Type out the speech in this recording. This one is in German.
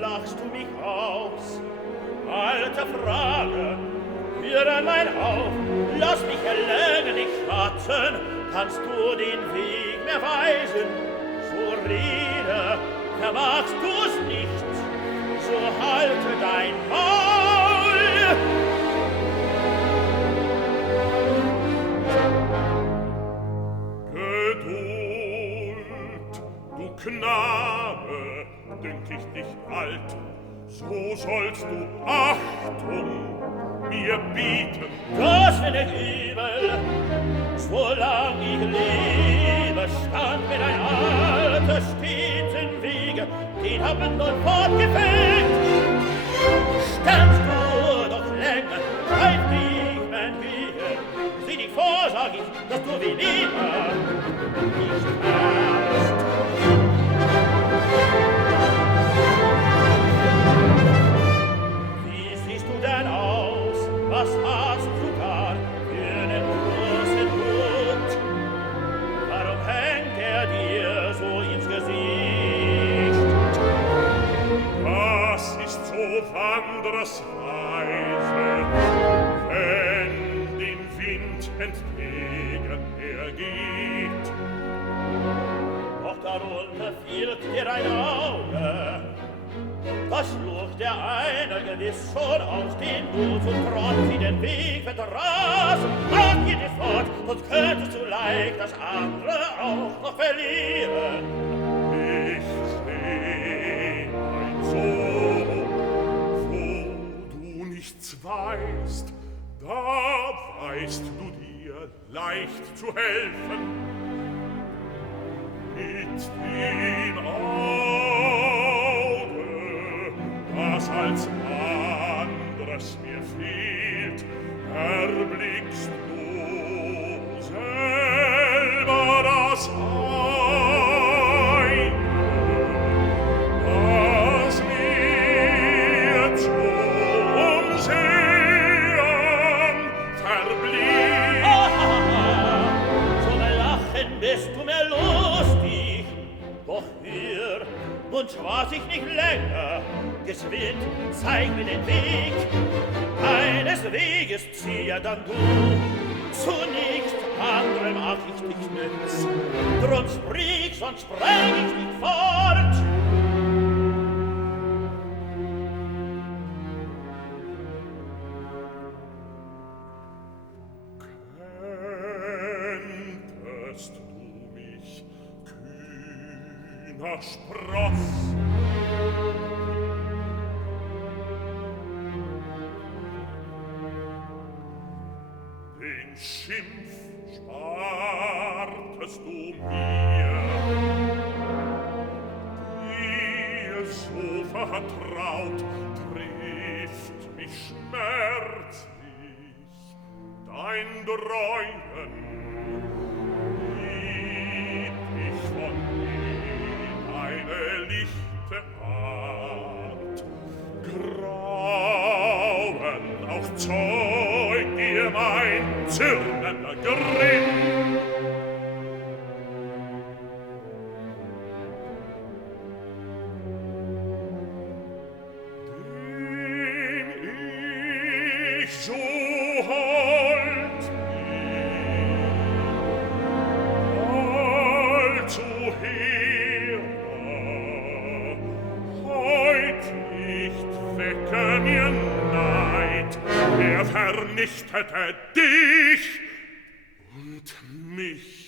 lachst du mich aus? Alte Frage, führe mein auf, lass mich erlänger nicht schwatzen, kannst du den Weg mir weisen? So rede, vermagst du's nicht, so halte dein Maul. Geduld, du Knabe, denk ich dich alt, so sollst du Achtung mir bieten. Das will ich übel, solang ich lebe, stand mir dein Alter stets im Wege, den hab ich nun fortgefegt. Standst du doch länger, bleib dich mein Wege, sieh dich vor, sag ich, dass du wie lieber nicht hast. Wie siehst du denn aus? Was hast du da für einen großen Hut? Warum hängt dir so ins Gesicht? Das ist so Wandersweise, wenn dem Wind entgegen er geht. Doch darunter fehlt dir ein Auge, das schlug der eine gewiss schon aus, den du zum Trotz in den Weg vertraust. Mach dir nicht fort, sonst könntest du leicht das andere auch noch verlieren. Ich seh ein Sohn, wo du nichts weißt, da weißt du dir leicht zu helfen. Mit dem Auge, was als anderes mir fehlt, erblickst du selber das eine, das mir zum Sehen verblieb. Zum Lachen bist du mir lustig, doch hör, nun schwaß ich nicht länger, geschwind, zeig mir den Weg. Eines Weges ziehe dann du, zu nichts anderem ach ich dich nütz. Drum sprich, sonst spreng ich dich fort. Kenntest du mich, kühner Spross? Den Schimpf spartest du mir, dir so vertraut, trifft mich schmerzlich dein Dreuen. Lieb ich von dir eine lichte Art, Grauen auch zeugt dir mein zürnender Grimm. Dem ich so hold mir, allzu hehrer, heut nicht wecke mir Neid, er vernichtete dich und mich.